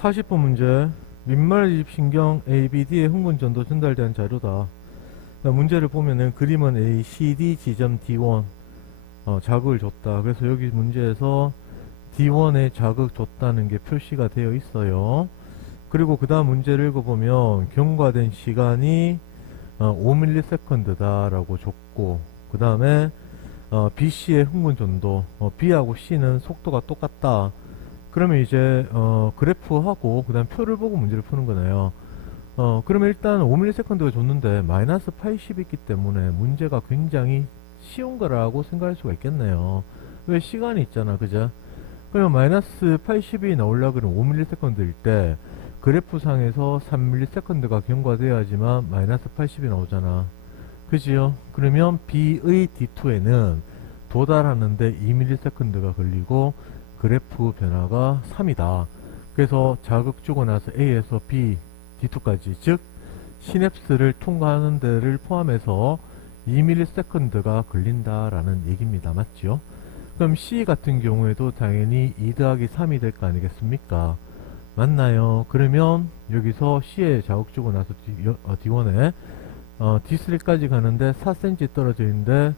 40번 문제. 민말집 신경 ABD의 흥분전도 전달된 자료다. 문제를 보면은 그림은 A, C, D 지점 D1 자극을 줬다. 그래서 여기 문제에서 D1에 자극 줬다는 게 표시가 되어 있어요. 그리고 그 다음 문제를 읽어보면 경과된 시간이 5ms 라고 줬고, 그 다음에 BC의 흥분전도, B하고 C는 속도가 똑같다. 그러면 이제 그래프하고 그 다음 표를 보고 문제를 푸는 거네요. 그러면 일단 5ms가 줬는데 마이너스 80이 있기 때문에 문제가 굉장히 쉬운 거라고 생각할 수가 있겠네요. 왜? 시간이 있잖아, 그죠? 그러면 마이너스 80이 나오려고 그러면 5ms일 때 그래프상에서 3ms가 경과되어야지만 마이너스 80이 나오잖아, 그지요? 그러면 B의 D2에는 도달하는데 2ms가 걸리고 그래프 변화가 3이다. 그래서 자극 주고 나서 A에서 B, D2까지, 즉 시냅스를 통과하는 데를 포함해서 2ms가 걸린다라는 얘기입니다. 맞죠? 그럼 C 같은 경우에도 당연히 2 더하기 3이 될 거 아니겠습니까? 맞나요? 그러면 여기서 C에 자극 주고 나서 D1에 D3까지 가는데 4cm 떨어져 있는데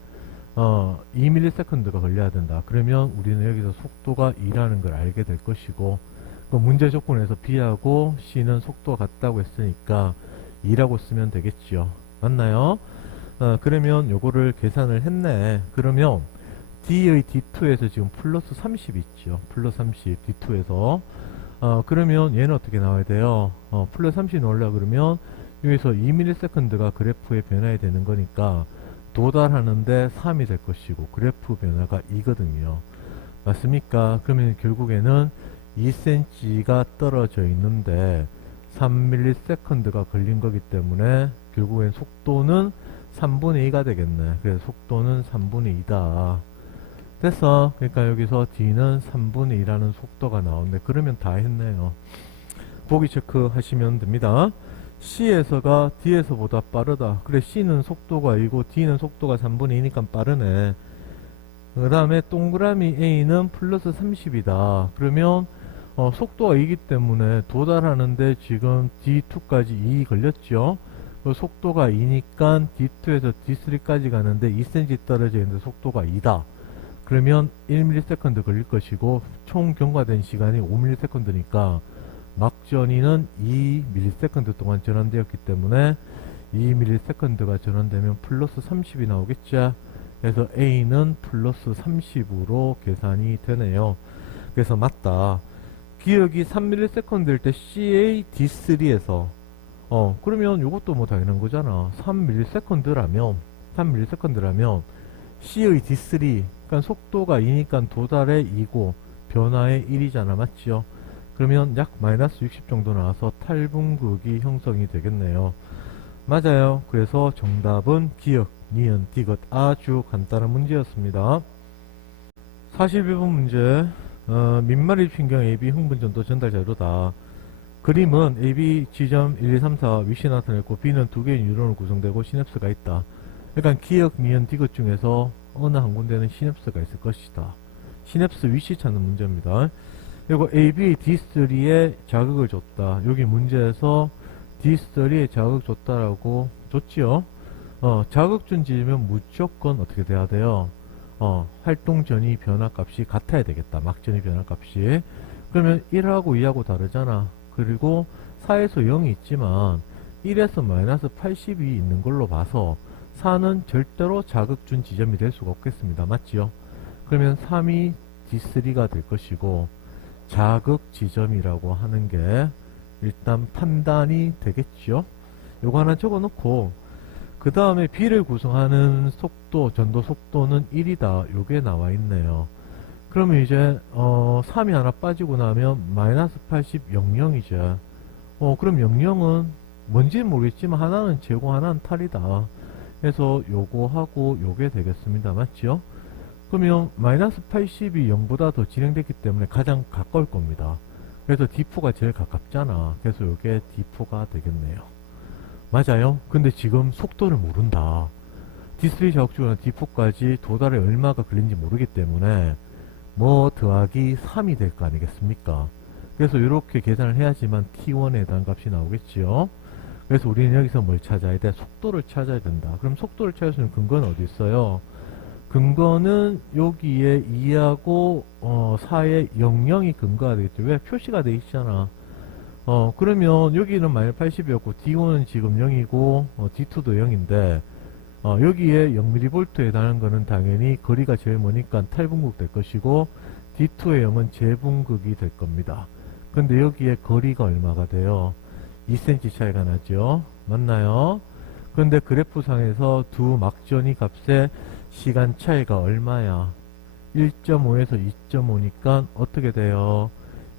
2ms가 걸려야 된다. 그러면 우리는 여기서 속도가 2라는 걸 알게 될 것이고, 그 문제 조건에서 B하고 C는 속도가 같다고 했으니까 2라고 쓰면 되겠죠. 맞나요? 그러면 요거를 계산을 했네. 그러면 D의 D2에서 지금 플러스 30 있죠. 플러스 30 D2에서 그러면 얘는 어떻게 나와야 돼요? 플러스 30 넣으려고 그러면 여기서 2ms가 그래프에 변화해 되는 거니까 도달하는데 3이 될 것이고 그래프 변화가 2거든요. 맞습니까? 그러면 결국에는 2cm가 떨어져 있는데 3ms가 걸린 거기 때문에 결국엔 속도는 3분의 2가 되겠네. 그래서 속도는 3분의 2다. 됐어. 그러니까 여기서 D는 3분의 2라는 속도가 나오는데, 그러면 다 했네요. 보기 체크 하시면 됩니다. C에서가 D에서보다 빠르다. 그래, C는 속도가 2고 D는 속도가 3분의 2니까 빠르네. 그 다음에 동그라미 A는 플러스 30이다. 그러면 속도가 2이기 때문에 도달하는데 지금 D2까지 2 걸렸죠. 속도가 2니까 D2에서 D3까지 가는데 2cm 떨어져 있는데 속도가 2다. 그러면 1ms 걸릴 것이고 총 경과된 시간이 5ms니까 막전이는 2ms 동안 전환되었기 때문에 2ms가 전환되면 플러스 30이 나오겠죠. 그래서 A는 플러스 30으로 계산이 되네요. 그래서 맞다. 기억이 3ms일 때 CA D3에서 그러면 이것도 뭐 당연한 거잖아. 3ms라면 C의 D3, 그러니까 속도가 2니까 도달의 2고 변화의 1이잖아. 맞죠? 그러면 약 마이너스 60 정도 나와서 탈분극이 형성이 되겠네요. 맞아요. 그래서 정답은 기억, 니은, 디귿. 아주 간단한 문제였습니다. 41번 문제. 민말입 신경 AB 흥분전도 전달 자료다. 그림은 AB 지점 1, 2, 3, 4 위치 나타냈고 B는 두 개의 뉴런으로 구성되고 시냅스가 있다. 그러니까 기억, 니은, 디귿 중에서 어느 한 군데는 시냅스가 있을 것이다. 시냅스 위치 찾는 문제입니다. 그리고 AB D3에 자극을 줬다. 여기 문제에서 D3에 자극 줬다라고 줬지요. 자극 준 지점은 무조건 어떻게 돼야 돼요? 활동 전이 변화값이 같아야 되겠다. 막전이 변화값이. 그러면 1하고 2하고 다르잖아. 그리고 4에서 0이 있지만 1에서 마이너스 80이 있는 걸로 봐서 4는 절대로 자극 준 지점이 될 수가 없겠습니다. 맞지요? 그러면 3이 D3가 될 것이고 자극 지점이라고 하는 게 일단 판단이 되겠죠. 요거 하나 적어 놓고 그 다음에 B를 구성하는 속도, 전도 속도는 1이다. 요게 나와 있네요. 그러면 이제 3이 하나 빠지고 나면 마이너스 80, 00이죠. 그럼 00은 뭔지는 모르겠지만 하나는 제곱, 하나는 탈이다. 그래서 요거하고 요게 되겠습니다. 맞죠? 그러면 마이너스 80이 0보다 더 진행됐기 때문에 가장 가까울 겁니다. 그래서 D4가 제일 가깝잖아. 그래서 요게 D4가 되겠네요. 맞아요? 근데 지금 속도를 모른다. D3 자극주나 D4까지 도달에 얼마가 걸린지 모르기 때문에 뭐 더하기 3이 될 거 아니겠습니까? 그래서 이렇게 계산을 해야지만 t1에 해당하는 값이 나오겠지요. 그래서 우리는 여기서 뭘 찾아야 돼? 속도를 찾아야 된다. 그럼 속도를 찾을 수 있는 근거는 어디 있어요? 근거는 여기에 2하고 4에 00이 근거가 되겠죠. 왜? 표시가 돼 있잖아. 그러면 여기는 마이너스 80이었고 D1은 지금 0이고 D2도 0인데 여기에 0mV에 해당하는 거는 당연히 거리가 제일 머니까 탈분극 될 것이고 D2의 0은 재분극이 될 겁니다. 근데 여기에 거리가 얼마가 돼요? 2cm 차이가 나죠. 맞나요? 근데 그래프상에서 두 막전이 값의 시간 차이가 얼마야? 1.5에서 2.5니까 어떻게 돼요?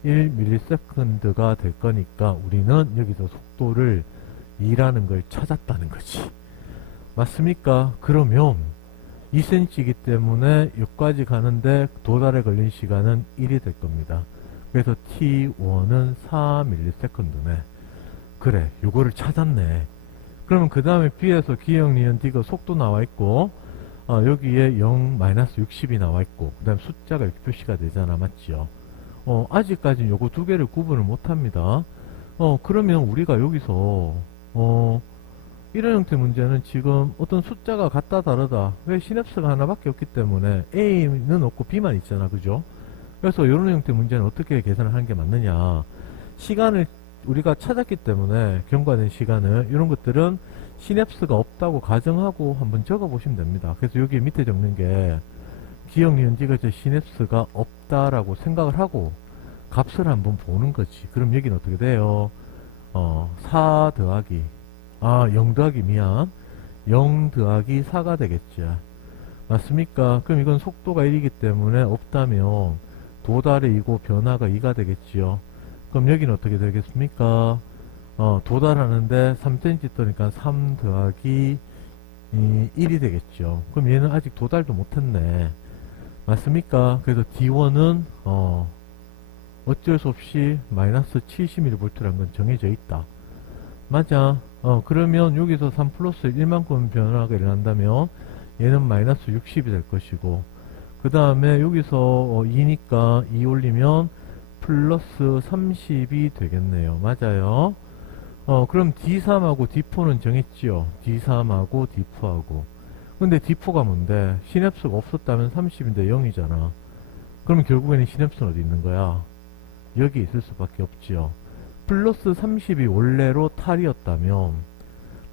1ms가 될 거니까 우리는 여기서 속도를 2라는 걸 찾았다는 거지. 맞습니까? 그러면 2cm이기 때문에 여기까지 가는데 도달에 걸린 시간은 1이 될 겁니다. 그래서 t1은 4ms네. 그래, 요거를 찾았네. 그러면 그 다음에 b에서 기억, 니은, d가 속도 나와 있고 여기에 0, 마이너스 60이 나와 있고 그 다음 숫자가 이렇게 표시가 되잖아. 맞죠? 아직까지는 요거 두 개를 구분을 못 합니다. 그러면 우리가 여기서 이런 형태 문제는 지금 어떤 숫자가 같다 다르다. 왜 시냅스가 하나밖에 없기 때문에 A는 없고 B만 있잖아. 그죠? 그래서 이런 형태 문제는 어떻게 계산을 하는 게 맞느냐. 시간을 우리가 찾았기 때문에 경과된 시간을 이런 것들은 시냅스가 없다고 가정하고 한번 적어 보시면 됩니다. 그래서 여기 밑에 적는 게 기억, 니은, 디귿 시냅스가 없다라고 생각을 하고 값을 한번 보는 거지. 그럼 여기는 어떻게 돼요? 4 더하기 0 더하기 0 더하기 4가 되겠죠. 맞습니까? 그럼 이건 속도가 1이기 때문에 없다면 도달의 2고 변화가 2가 되겠지요. 그럼 여기는 어떻게 되겠습니까? 도달하는데 3cm 떠니까 3 더하기 1이 되겠죠. 그럼 얘는 아직 도달도 못했네. 맞습니까? 그래서 D1은 어쩔 수 없이 마이너스 70mV라는 건 정해져 있다. 맞아. 그러면 여기서 3 플러스 1만큼 변화가 일어난다면 얘는 마이너스 60이 될 것이고 그 다음에 여기서 2니까 2 올리면 플러스 30이 되겠네요. 맞아요. 그럼 D3하고 D4는 정했지요. D3하고 D4하고. 근데 D4가 뭔데? 시냅스가 없었다면 30인데 0이잖아. 그러면 결국에는 시냅스는 어디 있는 거야? 여기 있을 수밖에 없지요. 플러스 30이 원래로 탈이었다면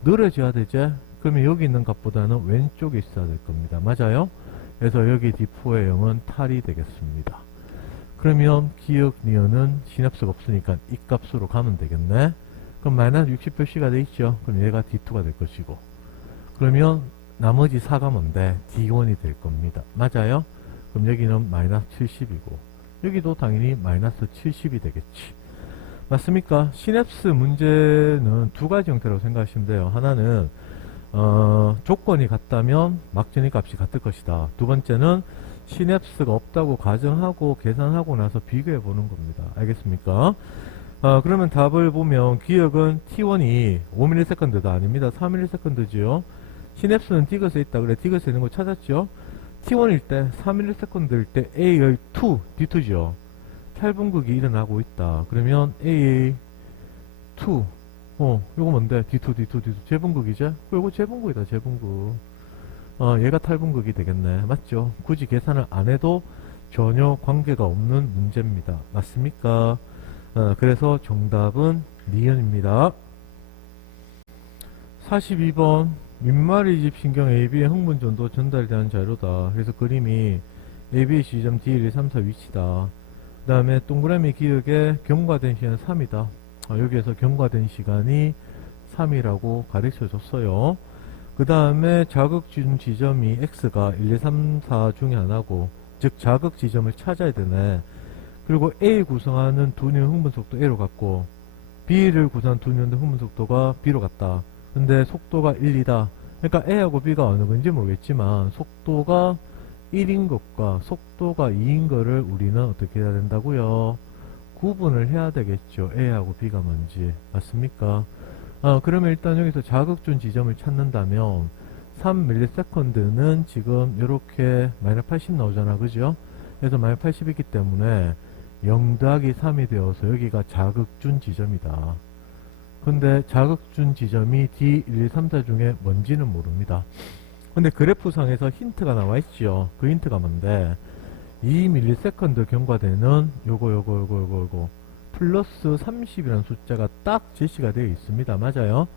늘어져야 되지? 그러면 여기 있는 값보다는 왼쪽에 있어야 될 겁니다. 맞아요? 그래서 여기 D4의 0은 탈이 되겠습니다. 그러면 기억, 니은은 시냅스가 없으니까 이 값으로 가면 되겠네. 그럼 마이너스 60 표시가 돼 있죠. 그럼 얘가 D2가 될 것이고 그러면 나머지 4가 뭔데? D1이 될 겁니다. 맞아요? 그럼 여기는 마이너스 70이고 여기도 당연히 마이너스 70이 되겠지. 맞습니까? 시냅스 문제는 두 가지 형태라고 생각하시면 돼요. 하나는 조건이 같다면 막전이 값이 같을 것이다. 두 번째는 시냅스가 없다고 가정하고 계산하고 나서 비교해 보는 겁니다. 알겠습니까? 그러면 답을 보면 기억은 T1이 5ms다 아닙니다. 4ms지요. 시냅스는 디귿에 있다. 그래 디귿에 있는 거 찾았죠. T1일 때 4ms일 때 A의 2, D2죠. 탈분극이 일어나고 있다. 그러면 AA 2 요거 뭔데? D2, D2, D2 재분극이죠? 요거 재분극이다. 재분극. 얘가 탈분극이 되겠네. 맞죠? 굳이 계산을 안 해도 전혀 관계가 없는 문제입니다. 맞습니까? 그래서 정답은 니은입니다. 42번 윗말이 집 신경 AB의 흥분전도 전달되는 자료다. 그래서 그림이 AB의 지점 D1, 2, 3, 4 위치다. 그 다음에 동그라미 기억에 경과된 시간 3이다. 여기에서 경과된 시간이 3이라고 가르쳐 줬어요. 그 다음에 자극 지점이 X가 1, 2, 3, 4 중에 하나고 즉 자극 지점을 찾아야 되네. 그리고 A 구성하는 두 뉴 흥분속도 A로 갔고 B를 구성한 두 뉴의 흥분속도가 B로 갔다. 근데 속도가 1, 2다. 그러니까 A하고 B가 어느 건지 모르겠지만 속도가 1인 것과 속도가 2인 거를 우리는 어떻게 해야 된다고요? 구분을 해야 되겠죠. A하고 B가 뭔지. 맞습니까? 그러면 일단 여기서 자극준 지점을 찾는다면 3ms는 지금 이렇게 마이너스 80 나오잖아. 그죠? 그래서 마이너스 80이기 때문에 0 더하기 3이 되어서 여기가 자극준 지점이다. 근데 자극준 지점이 D1, 2, 3, 4 중에 뭔지는 모릅니다. 근데 그래프상에서 힌트가 나와 있죠. 그 힌트가 뭔데 2ms 경과되는 요거 플러스 30이라는 숫자가 딱 제시가 되어 있습니다. 맞아요?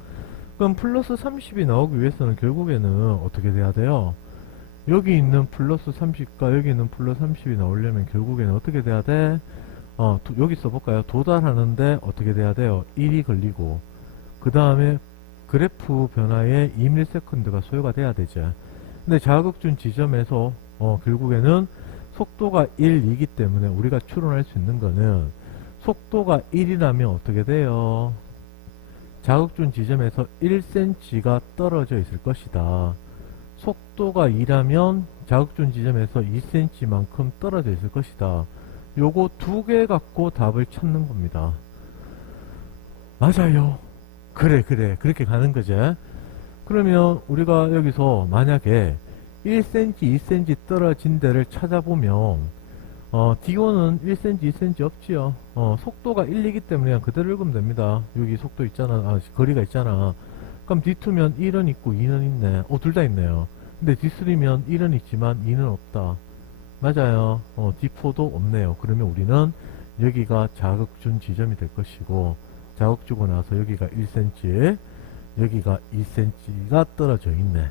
그럼 플러스 30이 나오기 위해서는 결국에는 어떻게 돼야 돼요? 여기 있는 플러스 30과 여기 있는 플러스 30이 나오려면 결국에는 어떻게 돼야 돼? 여기 써볼까요? 도달하는데 어떻게 돼야 돼요? 1이 걸리고 그 다음에 그래프 변화에 2ms가 소요가 돼야 되죠. 근데 자극준 지점에서 결국에는 속도가 1이기 때문에 우리가 추론할 수 있는 거는 속도가 1이라면 어떻게 돼요? 자극준 지점에서 1cm가 떨어져 있을 것이다. 속도가 2라면 자극준 지점에서 2cm만큼 떨어져 있을 것이다. 요거 두 개 갖고 답을 찾는 겁니다. 맞아요. 그래 그렇게 가는 거죠. 그러면 우리가 여기서 만약에 1cm 2cm 떨어진 데를 찾아보면 D1은 1cm 2cm 없지요. 속도가 1이기 때문에 그냥 그대로 읽으면 됩니다. 여기 속도 있잖아. 거리가 있잖아. 그럼 D2면 1은 있고 2는 있네. 둘 다 있네요. 근데 D3면 1은 있지만 2는 없다. 맞아요. D4도 없네요. 그러면 우리는 여기가 자극준 지점이 될 것이고 자극 주고 나서 여기가 1cm 여기가 2cm가 떨어져 있네.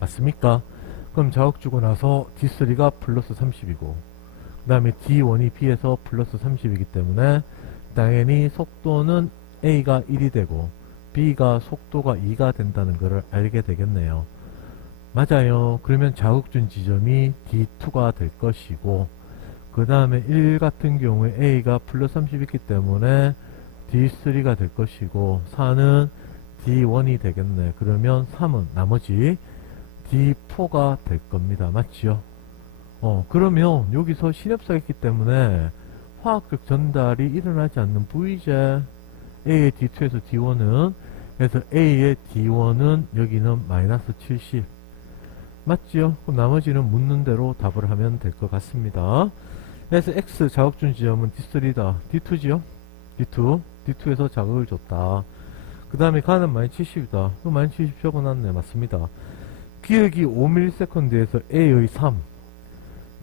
맞습니까? 그럼 자극 주고 나서 D3가 플러스 30이고 그 다음에 D1이 B에서 플러스 30이기 때문에 당연히 속도는 A가 1이 되고 B가 속도가 2가 된다는 것을 알게 되겠네요. 맞아요. 그러면 자극준 지점이 D2가 될 것이고 그 다음에 1 같은 경우에 A가 플러스 30이기 때문에 D3가 될 것이고 4는 D1이 되겠네. 그러면 3은 나머지 D4가 될 겁니다. 맞지요? 그러면 여기서 신협사가 있기 때문에 화학적 전달이 일어나지 않는 V제 A의 D2에서 D1은 그래서 A의 D1은 여기는 마이너스 70 맞지요? 그럼 나머지는 묻는 대로 답을 하면 될 것 같습니다. 그래서 X 자극준 지점은 D3다. D2지요? D2에서 자극을 줬다. 그 다음에 가는 마이너스 70이다. 그 마이너스 70 적어놨네. 맞습니다. 기억이 5ms에서 A의 3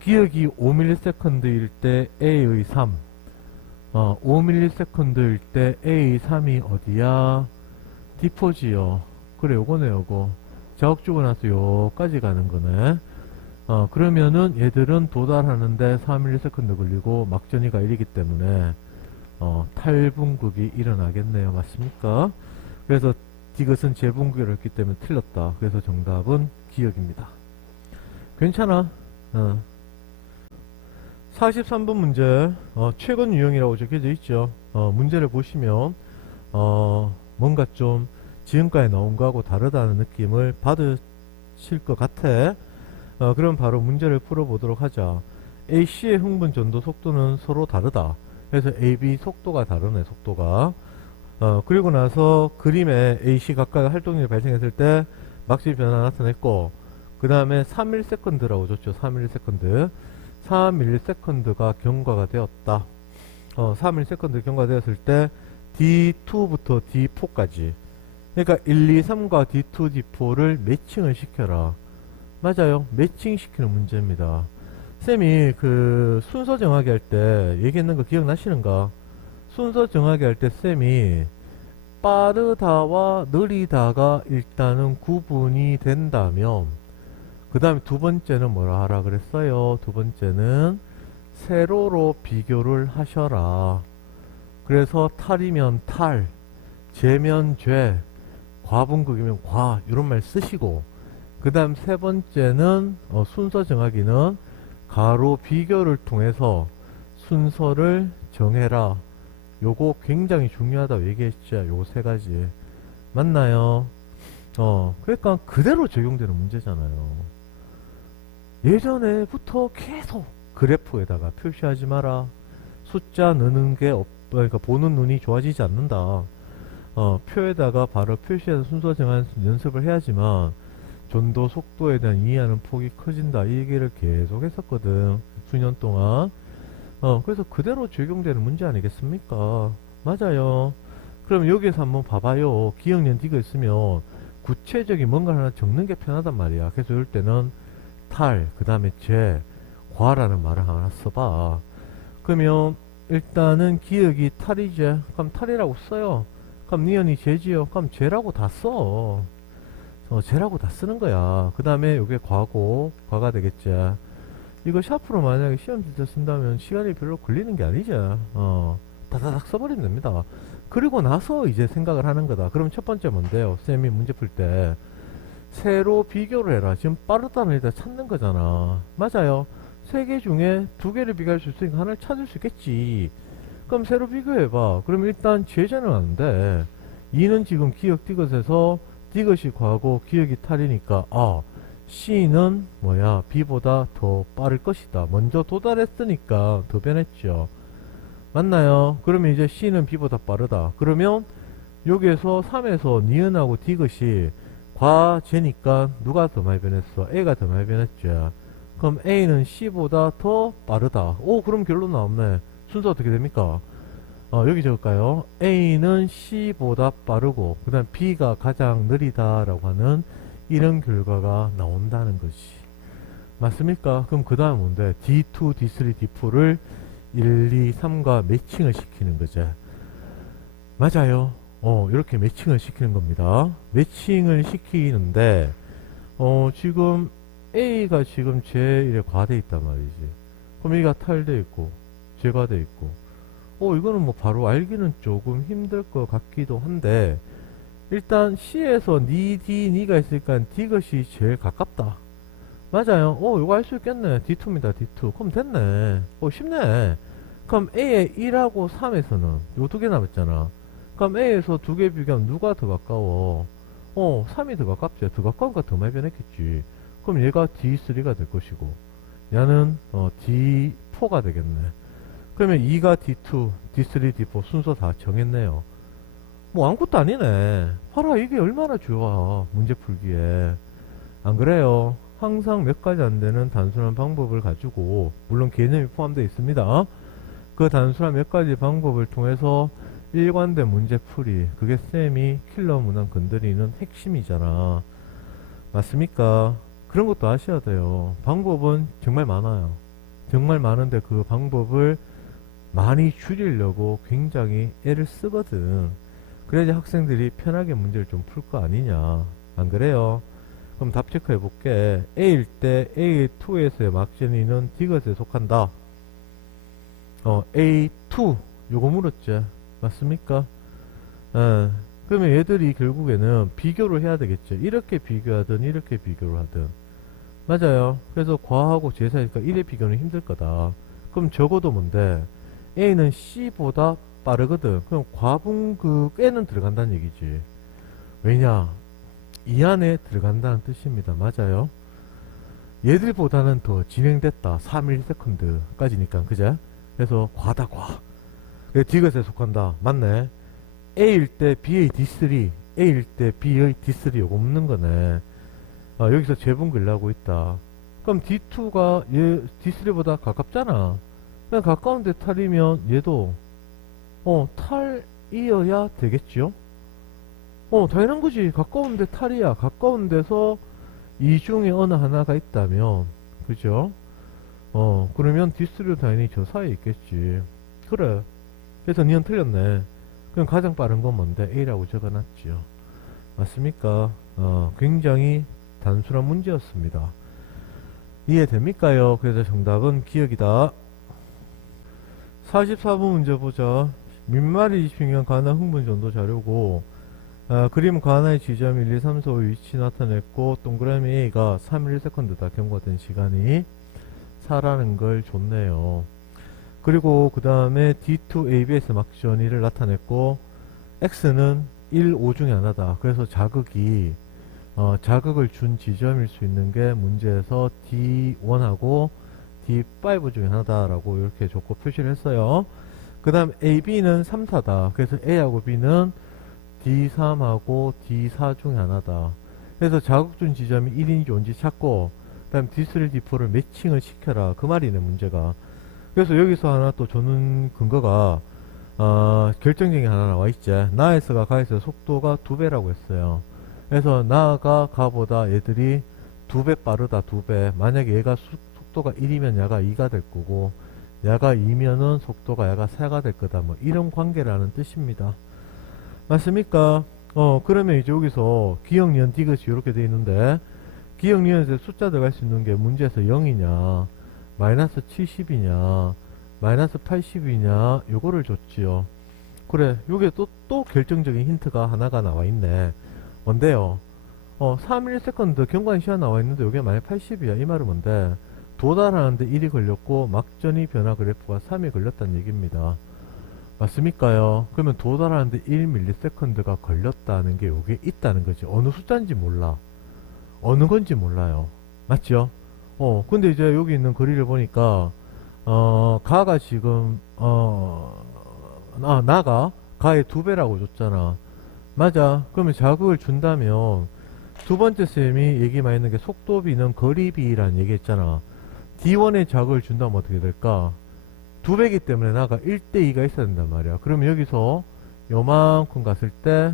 기억이 5ms일 때 A의 3 5ms일 때 A의 3이 어디야? D4지요. 그래 요거네 요거. 자극 주고 나서 요까지 가는 거네. 그러면은 얘들은 도달하는데 4ms 걸리고 막전이가 1이기 때문에 탈분극이 일어나겠네요. 맞습니까? 그래서 디귿은 재분극을 했기 때문에 틀렸다. 그래서 정답은 기억입니다. 괜찮아. 43번 문제 최근 유형이라고 적혀져 있죠. 문제를 보시면 뭔가 좀 지금까지 나온 거하고 다르다는 느낌을 받으실 것 같아. 그럼 바로 문제를 풀어보도록 하자. AC의 흥분 전도 속도는 서로 다르다. 그래서 AB 속도가 다르네. 속도가 그리고 나서 그림에 AC 각각의 활동량이 발생했을 때 막시 변화 나타냈고 그 다음에 3ms 라고 줬죠. 3ms 3ms가 경과가 되었다. 3ms 경과되었을 때 D2부터 D4까지 그러니까 1, 2, 3과 D2, D4를 매칭을 시켜라. 맞아요. 매칭시키는 문제입니다. 쌤이 그 순서 정하기 할 때 얘기했는 거 기억나시는가? 순서 정하기 할 때 쌤이 빠르다와 느리다가 일단은 구분이 된다면 그 다음에 두 번째는 뭐라 하라 그랬어요? 두 번째는 세로로 비교를 하셔라. 그래서 탈이면 탈, 죄면 죄, 과분극이면 과 이런 말 쓰시고 그 다음 세 번째는 순서 정하기는 가로 비교를 통해서 순서를 정해라. 요거 굉장히 중요하다고 얘기했죠. 요거 세 가지 맞나요? 그러니까 그대로 적용되는 문제잖아요. 예전에부터 계속 그래프에다가 표시하지 마라. 숫자 넣는 게 그러니까 보는 눈이 좋아지지 않는다. 표에다가 바로 표시해서 순서 정하는 연습을 해야지만 전도 속도에 대한 이해하는 폭이 커진다. 이 얘기를 계속 했었거든. 수년 동안. 그래서 그대로 적용되는 문제 아니겠습니까? 맞아요. 그럼 여기에서 한번 봐봐요. 기억년 D가 있으면 구체적인 뭔가 하나 적는 게 편하단 말이야. 그래서 이럴 때는 탈, 그 다음에 제, 과라는 말을 하나 써봐. 그러면 일단은 기억이 탈이지. 그럼 탈이라고 써요. 그럼 니은이 제지요. 그럼 제라고 다 써. 제라고 다 쓰는 거야. 그 다음에 이게 과고, 과가 되겠지. 이거 샤프로 만약에 시험 진짜 쓴다면 시간이 별로 걸리는 게 아니죠. 다다닥 써버리면 됩니다. 그리고 나서 이제 생각을 하는 거다. 그럼 첫 번째 뭔데요? 쌤이 문제 풀 때 새로 비교를 해라. 지금 빠르다는 일단 찾는 거잖아. 맞아요. 세 개 중에 두 개를 비교할 수 있으니까 하나를 찾을 수 있겠지. 그럼 새로 비교해봐. 그럼 일단 제재는 아는데 2는 지금 기억 디귿에서 디귿이 과고 기억이 탈이니까 C는 뭐야? B보다 더 빠를 것이다. 먼저 도달했으니까 더 변했죠. 맞나요? 그러면 이제 C는 B보다 빠르다. 그러면 여기에서 3에서 니은하고 디귿이 과제니까 누가 더 많이 변했어? A가 더 많이 변했죠. 그럼 A는 C보다 더 빠르다. 오, 그럼 결론 나왔네. 순서 어떻게 됩니까? 여기 적을까요? A는 C보다 빠르고 그 다음 B가 가장 느리다라고 하는 이런 결과가 나온다는 것이 맞습니까? 그럼 그 다음 뭔데? D2, D3, D4를 1, 2, 3과 매칭을 시키는 거죠. 맞아요. 이렇게 매칭을 시키는 겁니다. 매칭을 시키는데 지금 A가 지금 제1에 과돼 있단 말이지. 그럼 A가 탈돼 있고 제과돼 있고 이거는 뭐 바로 알기는 조금 힘들 것 같기도 한데 일단 C에서 니, D, 니가 있으니까 D것이 제일 가깝다. 맞아요. 이거 알 수 있겠네. D2입니다. D2. 그럼 됐네. 쉽네. 그럼 A의 1하고 3에서는 요 두 개 남았잖아. 그럼 A에서 두 개 비교하면 누가 더 가까워? 3이 더 가깝죠. 더 가까우니까 더 많이 변했겠지. 그럼 얘가 D3가 될 것이고 얘는 D4가 되겠네. 그러면 2가 D2, D3, D4 순서 다 정했네요. 뭐 아무것도 아니네. 봐라 이게 얼마나 좋아. 문제 풀기에. 안 그래요? 항상 몇 가지 안 되는 단순한 방법을 가지고 물론 개념이 포함되어 있습니다. 그 단순한 몇 가지 방법을 통해서 일관된 문제 풀이 그게 쌤이 킬러 문항 건드리는 핵심이잖아. 맞습니까? 그런 것도 아셔야 돼요. 방법은 정말 많아요. 정말 많은데 그 방법을 많이 줄이려고 굉장히 애를 쓰거든. 그래야지 학생들이 편하게 문제를 좀 풀 거 아니냐. 안 그래요? 그럼 답 체크해 볼게. A일 때 A2에서의 막전이는 디귿에 속한다. A2 요거 물었죠. 맞습니까? 그러면 얘들이 결국에는 비교를 해야 되겠죠. 이렇게 비교하든 이렇게 비교를 하든. 맞아요. 그래서 과하고 제사니까 1의 비교는 힘들 거다. 그럼 적어도 뭔데? A는 C보다 빠르거든. 그럼 과분극에는 들어간다는 얘기지. 왜냐? 이 안에 들어간다는 뜻입니다. 맞아요. 얘들보다는 더 진행됐다. 3ms 까지니까. 그죠? 그래서 과다 과. 디귿에 속한다. 맞네. A일 때 B의 D3, A일 때 B의 D3 요거 없는 거네. 여기서 재분결하고 있다. 그럼 D2가 얘 D3보다 가깝잖아. 그냥 가까운데 탈이면 얘도 탈이어야 되겠지요? 당연한 거지. 가까운데 탈이야. 가까운 데서 이 중에 어느 하나가 있다면 그죠? 그러면 D3도 당연히 저 사이에 있겠지. 그래. 그래서 니은 틀렸네. 그럼 가장 빠른 건 뭔데? A라고 적어놨지요. 맞습니까? 굉장히 단순한 문제였습니다. 이해됩니까요? 그래서 정답은 기억이다. 44번 문제 보자. 민말이 중요한 가나 흥분 전도 자료고 그림 가나의 지점 1, 2, 3, 4, 5 위치 나타냈고 동그라미 A가 3, 1세컨드다. 경과된 시간이 4라는 걸 줬네요. 그리고 그 다음에 D2 ABS 막전이를 나타냈고 X는 1, 5 중에 하나다. 그래서 자극을 준 지점일 수 있는 게 문제에서 D1하고 D5 중에 하나다라고 이렇게 줬고 표시를 했어요. 그 다음 AB는 3타다. 그래서 A하고 B는 D3하고 D4 중에 하나다. 그래서 자극 준 지점이 1인지 5인지 찾고 그 다음 D3, D4를 매칭을 시켜라. 그 말이네 문제가. 그래서 여기서 하나 또 주는 근거가 결정적인 게 하나 나와 있지. 나에서가 가에서 속도가 2배라고 했어요. 그래서 나가 가보다 얘들이 2배 빠르다. 2배. 만약에 얘가 속도가 1이면 야가 2가 될 거고, 야가 2면은 속도가 야가 4가 될 거다. 뭐 이런 관계라는 뜻입니다. 맞습니까? 그러면 이제 여기서 기억, 니은, 디귿이 이렇게 돼 있는데, 기억, 니은에서 숫자 들어갈 수 있는 게 문제에서 0이냐, 마이너스 70이냐, 마이너스 80이냐, 요거를 줬지요. 그래, 요게 또 결정적인 힌트가 하나가 나와 있네. 뭔데요? 3ms 경관 시간 나와 있는데 요게 만약 80이야. 이 말은 뭔데? 도달하는데 1이 걸렸고 막전이 변화 그래프가 3이 걸렸다는 얘기입니다. 맞습니까요? 그러면 도달하는데 1ms가 걸렸다는 게 요게 있다는 거지. 어느 숫자인지 몰라. 어느 건지 몰라요. 맞죠? 근데 이제 여기 있는 거리를 보니까 가가 지금 나가 가의 2배라고 줬잖아. 맞아. 그러면 자극을 준다면 두 번째 쌤이 얘기 많이 했는 게 속도비는 거리비라는 얘기 했잖아. D1에 자극을 준다면 어떻게 될까? 2배기 때문에 나가 1대2가 있어야 된단 말이야. 그러면 여기서 요만큼 갔을 때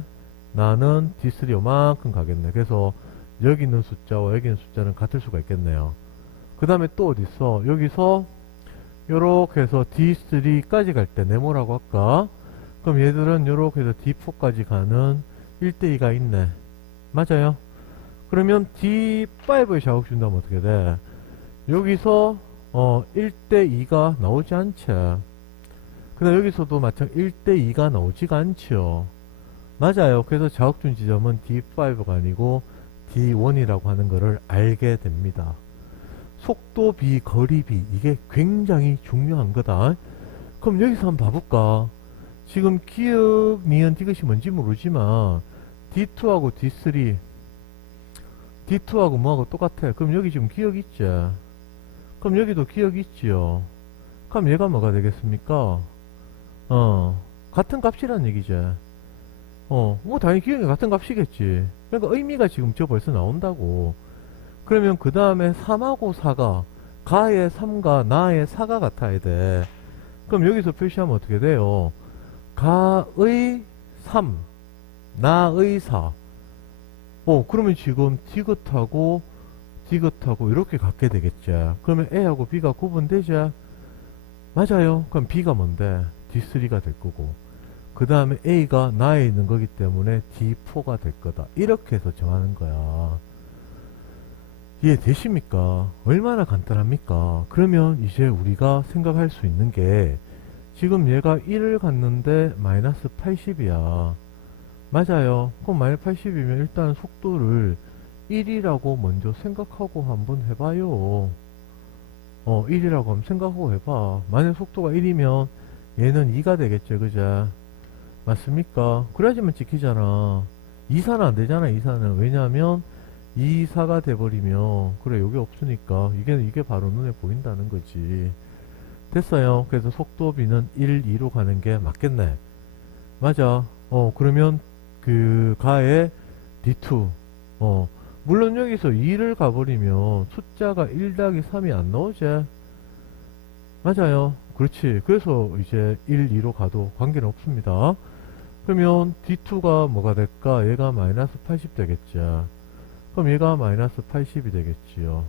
나는 D3 요만큼 가겠네. 그래서 여기 있는 숫자와 여기 있는 숫자는 같을 수가 있겠네요. 그 다음에 또 어디 있어? 여기서 요렇게 해서 D3까지 갈 때 네모라고 할까? 그럼 얘들은 요렇게 해서 D4까지 가는 1대2가 있네. 맞아요. 그러면 D5에 자극 준다면 어떻게 돼? 여기서 1대2가 나오지 않죠. 그 다음 여기서도 마찬 1대2가 나오지가 않죠. 맞아요. 그래서 자극 준 지점은 D5가 아니고 D1이라고 하는 것을 알게 됩니다. 속도비, 거리비 이게 굉장히 중요한 거다. 그럼 여기서 한번 봐볼까? 지금 기억, 니은, 디귿이 뭔지 모르지만 D2하고 D3 D2하고 뭐하고 똑같아. 그럼 여기 지금 기억 있지? 그럼 여기도 기억 있지요? 그럼 얘가 뭐가 되겠습니까? 같은 값이란 얘기지. 뭐 당연히 기억이 같은 값이겠지. 그러니까 의미가 지금 저 벌써 나온다고. 그러면 그 다음에 3하고 4가 가의 3과 나의 4가 같아야 돼. 그럼 여기서 표시하면 어떻게 돼요? 가의 3, 나의 4. 그러면 지금 디귿하고 디귿하고 이렇게 갖게 되겠죠. 그러면 A하고 B가 구분되죠. 맞아요. 그럼 B가 뭔데? D3가 될 거고. 그 다음에 A가 나에 있는 거기 때문에 D4가 될 거다. 이렇게 해서 정하는 거야. 이해되십니까? 얼마나 간단합니까? 그러면 이제 우리가 생각할 수 있는 게 지금 얘가 1을 갔는데 마이너스 80이야. 맞아요. 그럼 마이너스 80이면 일단 속도를 1이라고 먼저 생각하고 한번 해봐요. 1이라고 한번 생각하고 해봐. 만약 속도가 1이면 얘는 2가 되겠죠. 그죠? 맞습니까? 그래야지만 찍히잖아. 2사는 안 되잖아. 2사는. 왜냐하면 2, 4가 돼버리면 그래 여기 없으니까 이게 바로 눈에 보인다는 거지. 됐어요. 그래서 속도비는 1, 2로 가는 게 맞겠네. 맞아. 그러면 그 가에 D2 물론 여기서 2를 가버리면 숫자가 1 더하기 3이 안 나오지. 맞아요. 그렇지. 그래서 이제 1, 2로 가도 관계는 없습니다. 그러면 D2가 뭐가 될까? 얘가 마이너스 80 되겠죠. 그럼 얘가 마이너스 80이 되겠지요.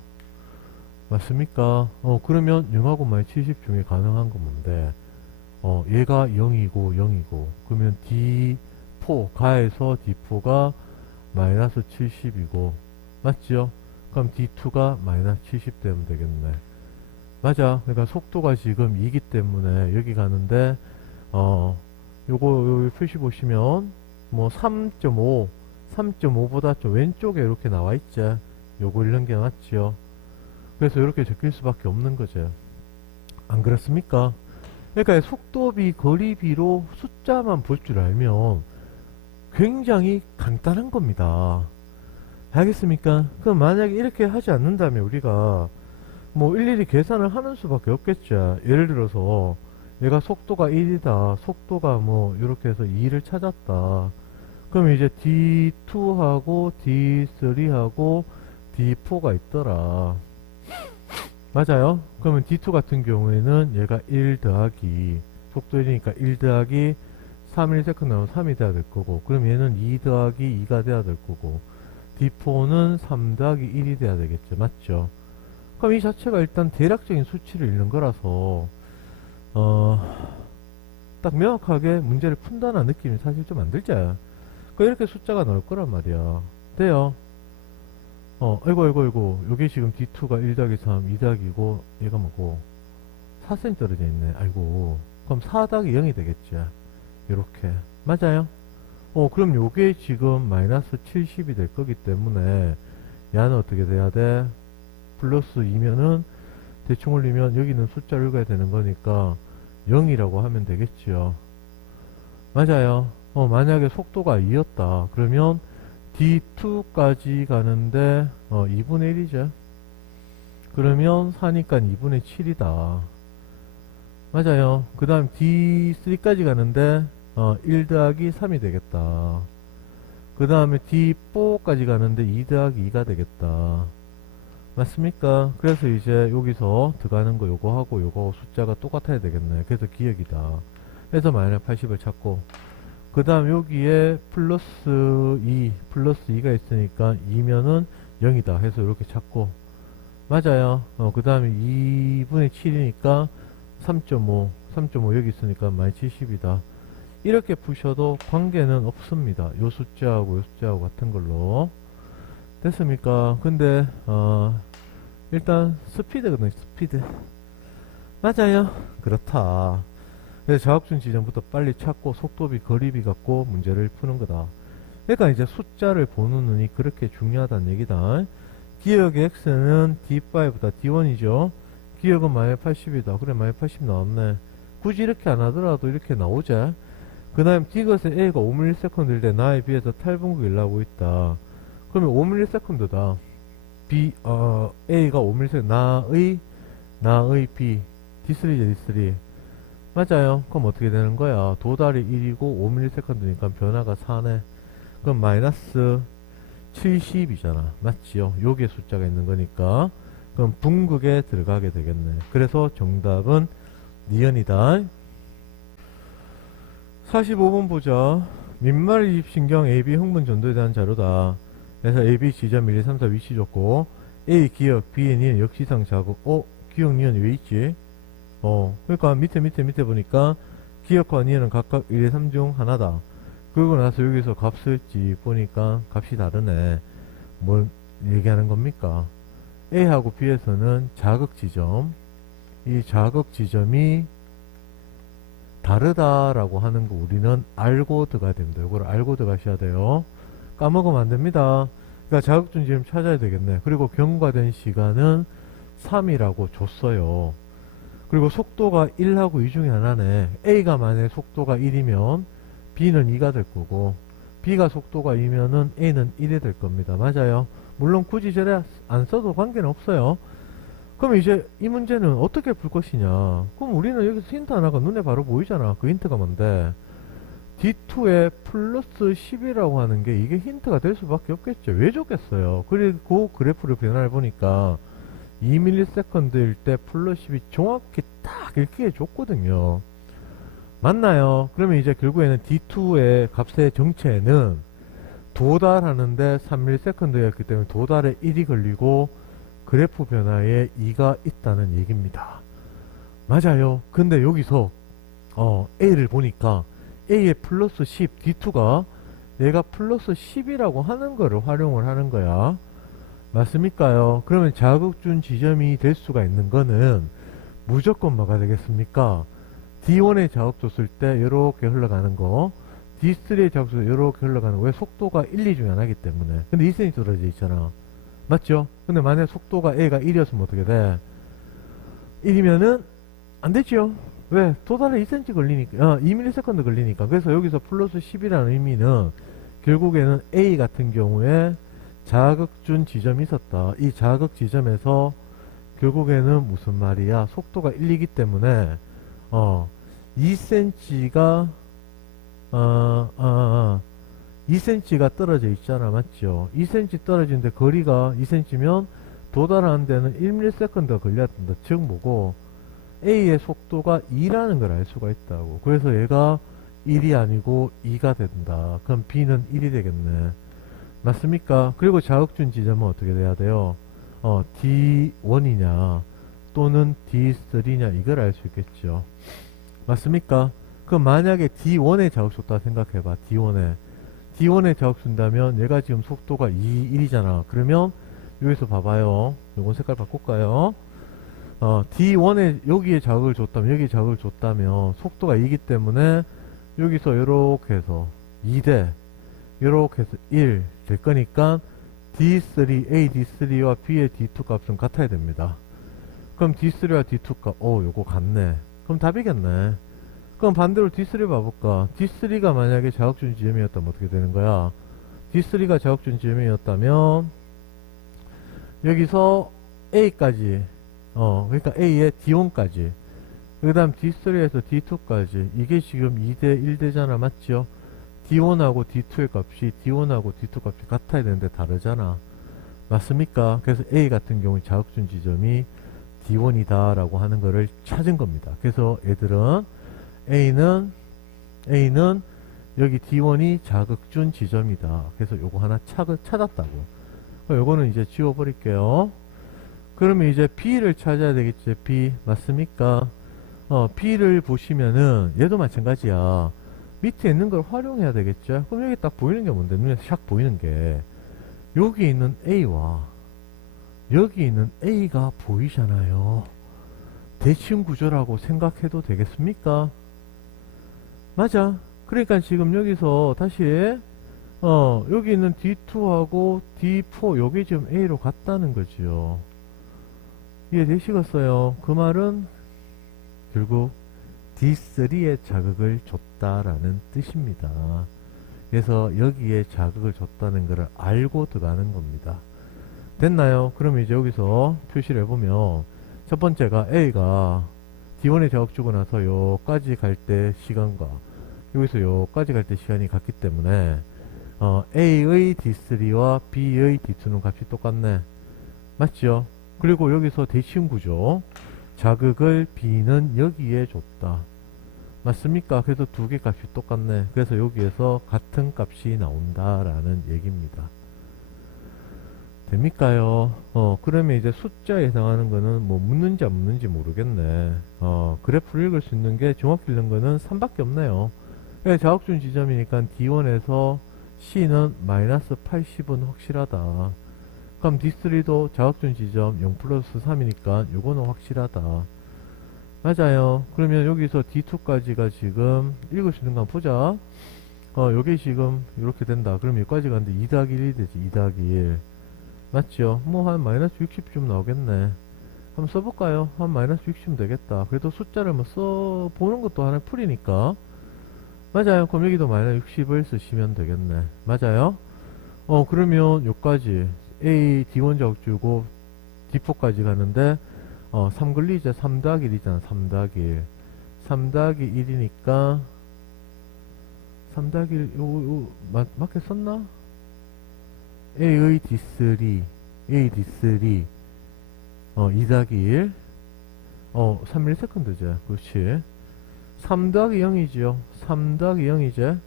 맞습니까? 그러면 0하고 마이너스 70 중에 가능한 건 뭔데? 얘가 0이고 0이고 그러면 D4 가에서 D4가 마이너스 70이고 맞죠? 그럼 D2가 마이너스 70 되면 되겠네. 맞아. 그러니까 속도가 지금 2기 때문에 여기 가는데 요거 여기 표시 보시면 뭐 3.5 3.5보다 좀 왼쪽에 이렇게 나와 있지. 요거 읽는 게 맞지요. 그래서 이렇게 적힐 수밖에 없는 거죠. 안 그렇습니까? 그러니까 속도비, 거리비로 숫자만 볼 줄 알면 굉장히 간단한 겁니다. 알겠습니까? 그럼 만약에 이렇게 하지 않는다면 우리가 뭐 일일이 계산을 하는 수밖에 없겠죠. 예를 들어서 얘가 속도가 1이다. 속도가 뭐 이렇게 해서 2를 찾았다. 그럼 이제 D2하고 D3하고 D4가 있더라. 맞아요. 그러면 D2 같은 경우에는 얘가 1 더하기 속도 1이니까 1 더하기 3ms 나오면 3이 돼야 될 거고, 그럼 얘는 2 더하기 2가 돼야 될 거고, D4는 3 더하기 1이 돼야 되겠죠. 맞죠? 그럼 이 자체가 일단 대략적인 수치를 읽는 거라서 딱 명확하게 문제를 푼다는 느낌이 사실 좀 안 들지? 그 이렇게 숫자가 나올 거란 말이야. 돼요. 아이고. 요게 지금 D2가 1 더하기 3, 2 더하기고, 얘가 뭐고, 4cm 떨어져 있네. 아이고. 그럼 4 더하기 0이 되겠지. 요렇게. 맞아요? 그럼 요게 지금 마이너스 70이 될 거기 때문에, 얘는 어떻게 돼야 돼? 플러스 2면은, 대충 올리면 여기는 숫자를 읽어야 되는 거니까, 0이라고 하면 되겠지요. 맞아요. 만약에 속도가 2였다. 그러면, D2까지 가는데 2분의 1이죠. 그러면 4니까 2분의 7이다. 맞아요. 그 다음 D3까지 가는데 1 더하기 3이 되겠다. 그 다음에 D4까지 가는데 2 더하기 2가 되겠다. 맞습니까? 그래서 이제 여기서 들어가는 거 요거하고 요거 숫자가 똑같아야 되겠네. 그래서 기억이다. 그래서 마이너스 80을 찾고, 그 다음 여기에 플러스 2가 있으니까 2면은 0이다 해서 이렇게 찾고, 맞아요. 그 다음에 2분의 7이니까 3.5 여기 있으니까 마이너스 70이다. 이렇게 푸셔도 관계는 없습니다. 요 숫자하고 요 숫자하고 같은 걸로. 됐습니까? 근데 일단 스피드거든요. 스피드. 맞아요. 그렇다. 그래서 자업준 지점부터 빨리 찾고 속도비, 거리비 갖고 문제를 푸는 거다. 그러니까 이제 숫자를 보는 눈이 그렇게 중요하다는 얘기다. 기억의 x는 d5보다 d1이죠. 기억은 마이너스 80이다. 그래, 마이너스 80 나왔네. 굳이 이렇게 안 하더라도 이렇게 나오자. 그 다음 디귿의 a가 5ms일 때 나에 비해서 탈분극이 일어나고 있다. 그러면 5ms다. a가 5ms, 나의 b, d3죠, d3. 맞아요. 그럼 어떻게 되는 거야? 도달이 1이고 5ms니까 변화가 4네. 그럼 마이너스 70이잖아. 맞지요? 요게 숫자가 있는 거니까. 그럼 분극에 들어가게 되겠네. 그래서 정답은 니은이다. 45번 보자. 민말 이입신경 AB 흥분 전도에 대한 자료다. 그래서 AB 지점 1, 2, 3, 4 위치 줬고, A 기억, B의 니은 역시상 자극. 기억 니은 왜 있지? 그러니까 밑에 보니까 기억과 니은은 각각 1, 2, 3 중 하나다. 그러고 나서 여기서 값을 보니까 값이 다르네. 뭘 얘기하는 겁니까? A하고 B에서는 자극 지점, 이 자극 지점이 다르다라고 하는 거 우리는 알고 들어가야 됩니다. 이걸 알고 들어가셔야 돼요. 까먹으면 안 됩니다. 그러니까 자극준 지점 찾아야 되겠네. 그리고 경과된 시간은 3이라고 줬어요. 그리고 속도가 1하고 2 중에 하나네. A가 만약에 속도가 1이면 B는 2가 될 거고, B가 속도가 2면은 A는 1이 될 겁니다. 맞아요. 물론 굳이 저래 안 써도 관계는 없어요. 그럼 이제 이 문제는 어떻게 풀 것이냐. 그럼 우리는 여기서 힌트 하나가 눈에 바로 보이잖아. 그 힌트가 뭔데? D2에 플러스 10이라고 하는 게 이게 힌트가 될 수밖에 없겠죠. 왜 줬겠어요? 그리고 그래프를 변화를 보니까 2ms일 때 플러스 10이 정확히 딱 읽기에 줬거든요. 맞나요? 그러면 이제 결국에는 D2의 값의 정체는 도달하는데 3ms였기 때문에 도달에 1이 걸리고 그래프 변화에 2가 있다는 얘기입니다. 맞아요. 근데 여기서 A를 보니까 A의 플러스 10, D2가 얘가 플러스 10이라고 하는 거를 활용을 하는 거야. 맞습니까요? 그러면 자극준 지점이 될 수가 있는 거는 무조건 뭐가 되겠습니까? D1의 자극 줬을 때 이렇게 흘러가는 거, D3의 자극 줬을 때 이렇게 흘러가는 거. 왜? 속도가 1, 2 중에 하나이기 때문에. 근데 2cm 떨어져 있잖아. 맞죠? 근데 만약 속도가 A가 1이었으면 어떻게 돼? 1이면은 안 되죠. 왜? 도달에 2cm 걸리니까, 2ms 걸리니까. 그래서 여기서 플러스 10이라는 의미는 결국에는 A 같은 경우에 자극준 지점이 있었다. 이 자극 지점에서 결국에는 무슨 말이야? 속도가 1, 2기 때문에 2cm가 2cm가 떨어져 있잖아. 맞죠? 2cm 떨어지는데 거리가 2cm면 도달하는 데는 1ms가 걸려야 된다. 즉 뭐고 A의 속도가 2라는 걸 알 수가 있다고. 그래서 얘가 1이 아니고 2가 된다. 그럼 B는 1이 되겠네. 맞습니까? 그리고 자극준 지점은 어떻게 돼야 돼요? D1이냐 또는 D3냐 이걸 알 수 있겠죠. 맞습니까? 그럼 만약에 D1에 자극 줬다 생각해봐. D1에 자극 준다면 얘가 지금 속도가 2, 1이잖아. 그러면 여기서 봐봐요. 요건 색깔 바꿀까요? D1에 여기에 자극을 줬다면 여기에 자극을 줬다면 속도가 2이기 때문에 여기서 요렇게 해서 2대 요렇게 해서 1 될 거니까 D3, A D3와 B의 D2 값은 같아야 됩니다. 그럼 D3와 D2 값, 요거 같네. 그럼 답이겠네. 그럼 반대로 D3 봐볼까? D3가 만약에 자극준 지점이었다면 어떻게 되는 거야? D3가 자극준 지점이었다면 여기서 A까지 그러니까 A의 D1까지 그 다음 D3에서 D2까지 이게 지금 2대 1대잖아. 맞죠? D1하고 D2의 값이 D1하고 D2 값이 같아야 되는데 다르잖아. 맞습니까? 그래서 A 같은 경우 자극준 지점이 D1이다 라고 하는 거를 찾은 겁니다. 그래서 얘들은 A는 여기 D1이 자극준 지점이다. 그래서 요거 하나 찾았다고. 요거는 이제 지워버릴게요. 그러면 이제 B를 찾아야 되겠지. B 맞습니까? B를 보시면은 얘도 마찬가지야. 밑에 있는 걸 활용해야 되겠죠. 그럼 여기 딱 보이는 게 뭔데? 눈에 샥 보이는 게 여기 있는 A와 여기 있는 A가 보이잖아요. 대칭 구조라고 생각해도 되겠습니까? 맞아. 그러니까 지금 여기서 다시 여기 있는 D2하고 D4 여기 지금 A로 갔다는 거지요. 이해되시겠어요? 그 말은 결국 D3에 자극을 줬다라는 뜻입니다. 그래서 여기에 자극을 줬다는 것을 알고 들어가는 겁니다. 됐나요? 그럼 이제 여기서 표시를 해보면 첫 번째가 A가 D1에 자극 주고 나서 여기까지 갈 때 시간과 여기서 여기까지 갈 때 시간이 같기 때문에 A의 D3와 B의 D2는 값이 똑같네. 맞죠? 그리고 여기서 대칭 구조 자극을 B는 여기에 줬다. 맞습니까? 그래서 두 개 값이 똑같네. 그래서 여기에서 같은 값이 나온다라는 얘기입니다. 됩니까요? 그러면 이제 숫자에 해당하는 거는 뭐 묻는지 안 묻는지 모르겠네. 그래프를 읽을 수 있는 게 정확히 읽는 거는 3밖에 없네요. 자극준 지점이니까 D1에서 C는 마이너스 80은 확실하다. 그럼 D3도 자극준 지점 0 플러스 3이니까 요거는 확실하다. 맞아요. 그러면 여기서 D2까지가 지금 읽을 수 있는 거 한번 보자. 요게 지금 이렇게 된다. 그럼 여기까지 가는데 2 더하기 1이 되지. 2 더하기 1. 맞죠? 뭐 한 마이너스 60쯤 나오겠네. 한번 써볼까요? 한 마이너스 60쯤 되겠다. 그래도 숫자를 뭐 써보는 것도 하나의 풀이니까. 맞아요. 그럼 여기도 마이너스 60을 쓰시면 되겠네. 맞아요? 그러면 요까지 A D1 자극 주고 D4까지 가는데 3 걸리죠. 3 더하기 1이잖아. 3 더하기 1. 3 더하기 1이니까 3 더하기 1 맞게 썼나? A의 D3 A D3 2 더하기 1 3ms죠. 그렇지. 3 더하기 0이죠. 3 더하기 0이죠.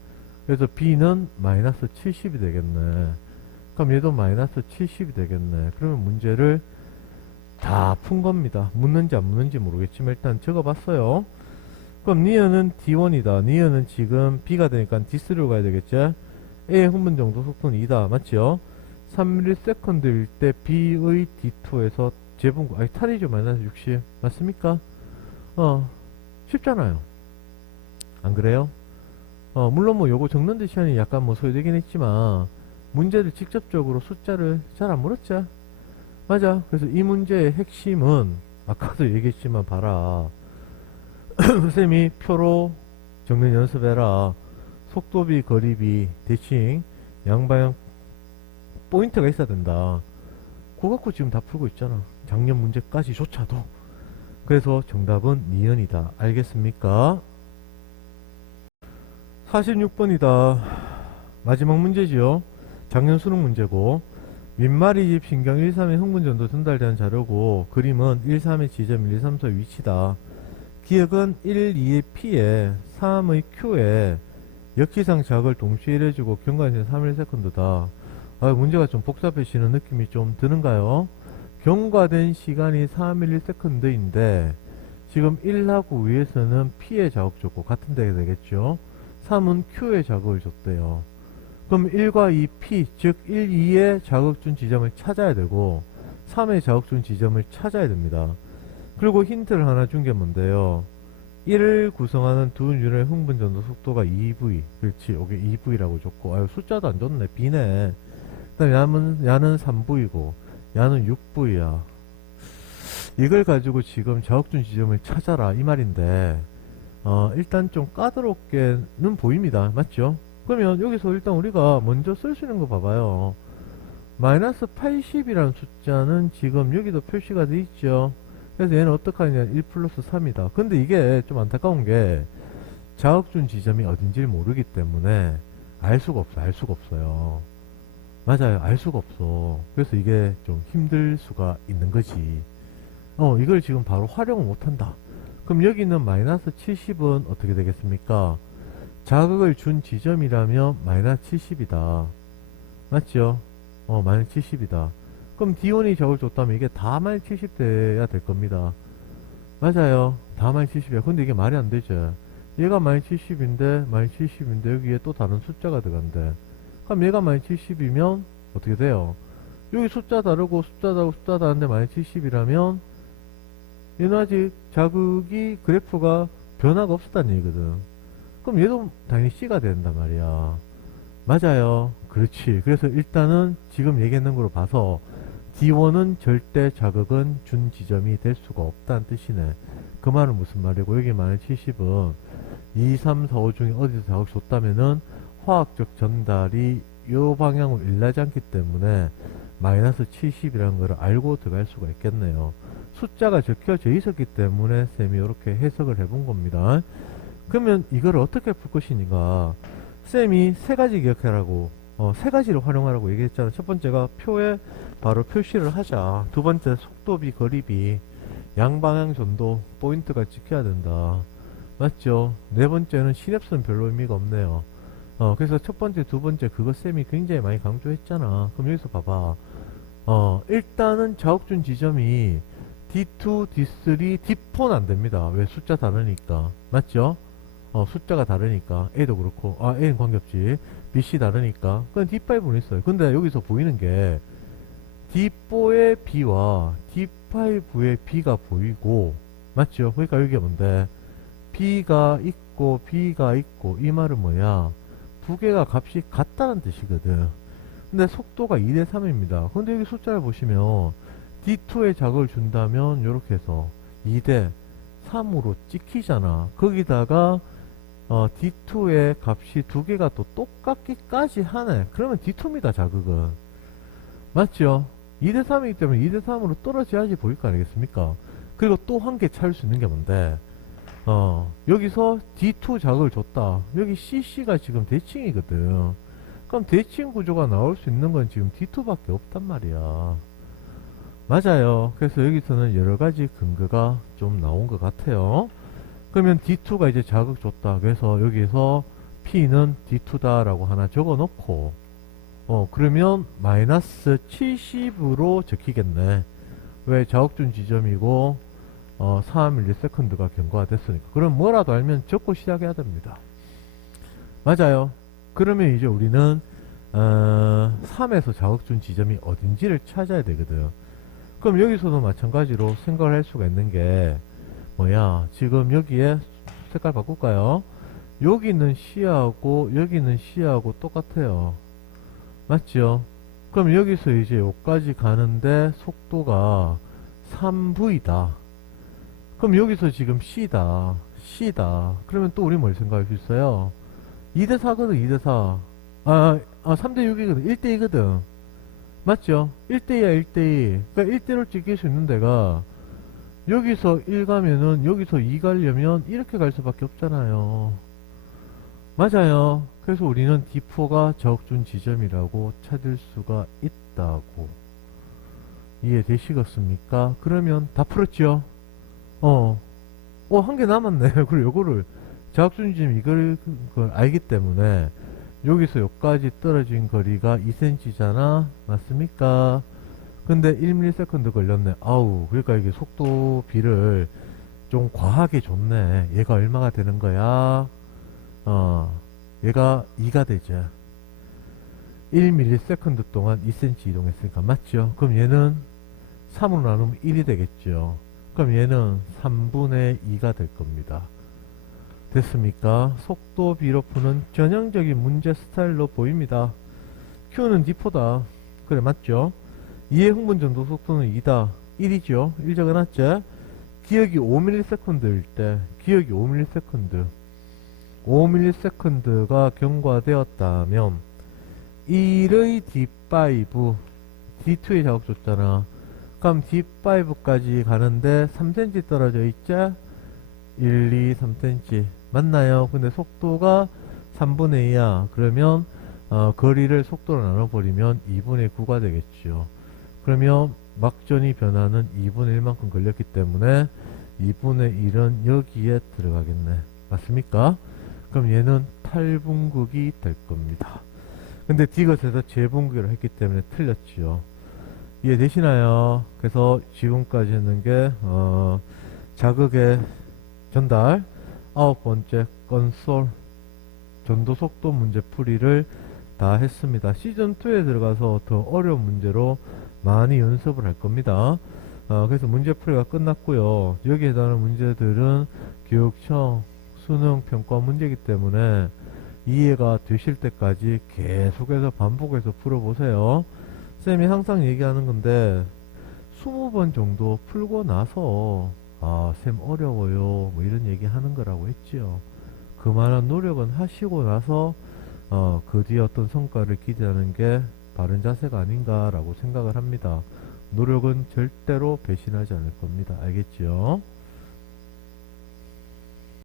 그래서 B는 마이너스 70이 되겠네. 그럼 얘도 마이너스 70이 되겠네. 그러면 문제를 다 푼 겁니다. 묻는지 안 묻는지 모르겠지만 일단 적어봤어요. 그럼 니어는 D1이다. 니어는 지금 B가 되니까 D3로 가야 되겠죠. A의 흥분 정도 속도는 2다. 맞죠? 3ms일 때 B의 D2에서 제분, 탈이죠. 마이너스 60. 맞습니까? 쉽잖아요. 안 그래요? 물론 뭐 요거 적는데 시간이 약간 뭐 소요되긴 했지만 문제를 직접적으로 숫자를 잘 안 물었죠. 맞아. 그래서 이 문제의 핵심은 아까도 얘기했지만 봐라. 쌤이 표로 적는 연습해라. 속도비, 거리비, 대칭, 양방향 포인트가 있어야 된다. 그거 갖고 지금 다 풀고 있잖아. 작년 문제까지 조차도. 그래서 정답은 니은이다. 알겠습니까? 46번이다. 마지막 문제지요. 작년 수능 문제고 민마리집 신경 1,3의 흥분전도 전달되는 자료고 그림은 1,3의 지점 1, 2, 3, 4의 위치다. 기억은 1, 2의 P에 3의 Q에 역지상 자극을 동시에 이뤄주고 경과시간 3ms/s다. 문제가 좀 복잡해지는 느낌이 좀 드는가요? 경과된 시간이 3ms/s인데 지금 1하고 위에서는 P에 자극 줬고 같은 데가 되겠죠. 3은 Q에 자극을 줬대요. 그럼 1과 2 P 즉 1, 2에 자극 준 지점을 찾아야 되고 3에 자극 준 지점을 찾아야 됩니다. 그리고 힌트를 하나 준 게 뭔데요? 1을 구성하는 두 윤의 흥분 전도 속도가 2V. 그렇지. 여기 2V라고 줬고. 아유, 숫자도 안 줬네. B네. 그 다음에 야는 3V고, 야는 6V야. 이걸 가지고 지금 자극준 지점을 찾아라. 이 말인데, 일단 좀 까다롭게는 보입니다. 맞죠? 그러면 여기서 일단 우리가 먼저 쓸 수 있는 거 봐봐요. 마이너스 80이라는 숫자는 지금 여기도 표시가 돼 있죠. 그래서 얘는 어떡하냐 1 플러스 3이다. 근데 이게 좀 안타까운 게 자극준 지점이 어딘지를 모르기 때문에 알 수가 없어요. 맞아요. 알 수가 없어. 그래서 이게 좀 힘들 수가 있는 거지. 이걸 지금 바로 활용을 못한다. 그럼 여기 있는 마이너스 70은 어떻게 되겠습니까? 자극을 준 지점이라면 마이너스 70이다. 맞죠? 마이너스 70이다. 그럼 D1이 저걸 줬다면 이게 다 마이너스 70 돼야 될 겁니다. 맞아요. 다 마이너스 70이야. 근데 이게 말이 안 되죠. 얘가 마이너스 70인데, 마이너스 70인데, 여기에 또 다른 숫자가 들어간대. 그럼 얘가 마이너스 70이면, 어떻게 돼요? 여기 숫자 다르고, 숫자 다르고, 숫자 다른데 마이너스 70이라면, 얘는 아직 자극이, 그래프가 변화가 없었다는 얘기거든. 그럼 얘도 당연히 C가 된단 말이야. 맞아요. 그렇지. 그래서 일단은 지금 얘기했는 걸로 봐서, D1은 절대 자극은 준 지점이 될 수가 없다는 뜻이네. 그 말은 무슨 말이고 여기 마이너스 70은 2, 3, 4, 5 중에 어디서 자극 줬다면은 화학적 전달이 요 방향으로 일나지 않기 때문에 마이너스 70이라는 걸 알고 들어갈 수가 있겠네요. 숫자가 적혀져 있었기 때문에 쌤이 이렇게 해석을 해본 겁니다. 그러면 이걸 어떻게 풀 것이니까 쌤이 세 가지 기억하라고 세 가지를 활용하라고 얘기했잖아. 첫 번째가 표에 바로 표시를 하자. 두 번째 속도비 거리비 양방향 전도 포인트가 찍혀야 된다. 맞죠? 네 번째는 시냅스는 별로 의미가 없네요. 그래서 첫 번째 두 번째 그거 쌤이 굉장히 많이 강조했잖아. 그럼 여기서 봐봐. 일단은 자극준 지점이 D2, D3, D4는 안 됩니다. 왜? 숫자 다르니까. 맞죠? 숫자가 다르니까 A도 그렇고 A는 관계없지. BC 다르니까 그냥 D5는 있어요. 근데 여기서 보이는 게 D4의 B와 D5의 B가 보이고 맞죠? 그러니까 여기가 뭔데 B가 있고 B가 있고 이 말은 뭐야 두 개가 값이 같다는 뜻이거든. 근데 속도가 2대 3입니다. 근데 여기 숫자를 보시면 D2에 자극을 준다면 이렇게 해서 2대 3으로 찍히잖아. 거기다가 D2의 값이 두 개가 또 똑같기까지 하네. 그러면 D2입니다, 자극은. 맞죠? 2대 3이기 때문에 2대 3으로 떨어져야지 보일 거 아니겠습니까? 그리고 또 한 개 찾을 수 있는 게 뭔데? 여기서 D2 자극을 줬다. 여기 CC가 지금 대칭이거든. 그럼 대칭 구조가 나올 수 있는 건 지금 D2밖에 없단 말이야. 맞아요. 그래서 여기서는 여러 가지 근거가 좀 나온 것 같아요. 그러면 D2가 이제 자극 줬다. 그래서 여기서 P는 D2다라고 하나 적어 놓고, 그러면 마이너스 70으로 적히겠네. 왜 자극 준 지점이고, 4ms가 경과가 됐으니까. 그럼 뭐라도 알면 적고 시작해야 됩니다. 맞아요. 그러면 이제 우리는, 3에서 자극 준 지점이 어딘지를 찾아야 되거든. 그럼 여기서도 마찬가지로 생각을 할 수가 있는 게 뭐야 지금 여기에 색깔 바꿀까요? 여기 있는 C하고 여기 있는 C하고 똑같아요. 맞죠? 그럼 여기서 이제 여기까지 가는데 속도가 3V다. 그럼 여기서 지금 C다. 그러면 또 우리 뭘 생각할 수 있어요? 2대 4거든 2대 4. 3대 6이거든 1대 2거든. 맞죠? 1대2야 1대2. 그러니까 1대로 찍힐 수 있는 데가 여기서 1 가면은 여기서 2 가려면 이렇게 갈 수밖에 없잖아요. 맞아요. 그래서 우리는 D4가 적준 지점이라고 찾을 수가 있다고. 이해되시겠습니까? 그러면 다 풀었죠? 어, 한 개 남았네. 그리고 요거를 적준 지점 그걸 알기 때문에 여기서 여기까지 떨어진 거리가 2cm잖아. 맞습니까? 근데 1ms 걸렸네. 아우, 그러니까 이게 속도 비를 좀 과하게 줬네. 얘가 얼마가 되는 거야? 얘가 2가 되죠. 1ms 동안 2cm 이동했으니까 맞죠? 그럼 얘는 3으로 나누면 1이 되겠죠. 그럼 얘는 3분의 2가 될 겁니다. 됐습니까? 속도 비로 푸는 전형적인 문제 스타일로 보입니다. Q는 D4다. 그래 맞죠? 2의 흥분 전도 속도는 2다. 1이죠? 1 적어놨죠? 기억이 5ms일 때 기억이 5ms 5ms가 경과되었다면 1의 D5 D2에 작업 줬잖아. 그럼 D5까지 가는데 3cm 떨어져 있죠? 1, 2, 3cm 맞나요? 근데 속도가 3분의 2야. 그러면 거리를 속도로 나눠버리면 2분의 9가 되겠죠. 그러면 막전이 변화는 2분의 1만큼 걸렸기 때문에 2분의 1은 여기에 들어가겠네. 맞습니까? 그럼 얘는 탈분극이 될 겁니다. 근데 디귿에서 재분극을 했기 때문에 틀렸지요. 이해되시나요? 그래서 지금까지 했는 게 자극의 전달 9번째 건솔 전도속도 문제 풀이를 다 했습니다. 시즌2에 들어가서 더 어려운 문제로 많이 연습을 할 겁니다. 그래서 문제 풀이가 끝났고요. 여기에 해당하는 문제들은 교육청 수능 평가 문제이기 때문에 이해가 되실 때까지 계속해서 반복해서 풀어보세요. 쌤이 항상 얘기하는 건데 20번 정도 풀고 나서 쌤 어려워요 뭐 이런 얘기 하는 거라고 했지요. 그만한 노력은 하시고 나서 그 뒤에 어떤 성과를 기대하는 게 바른 자세가 아닌가라고 생각을 합니다. 노력은 절대로 배신하지 않을 겁니다. 알겠지요?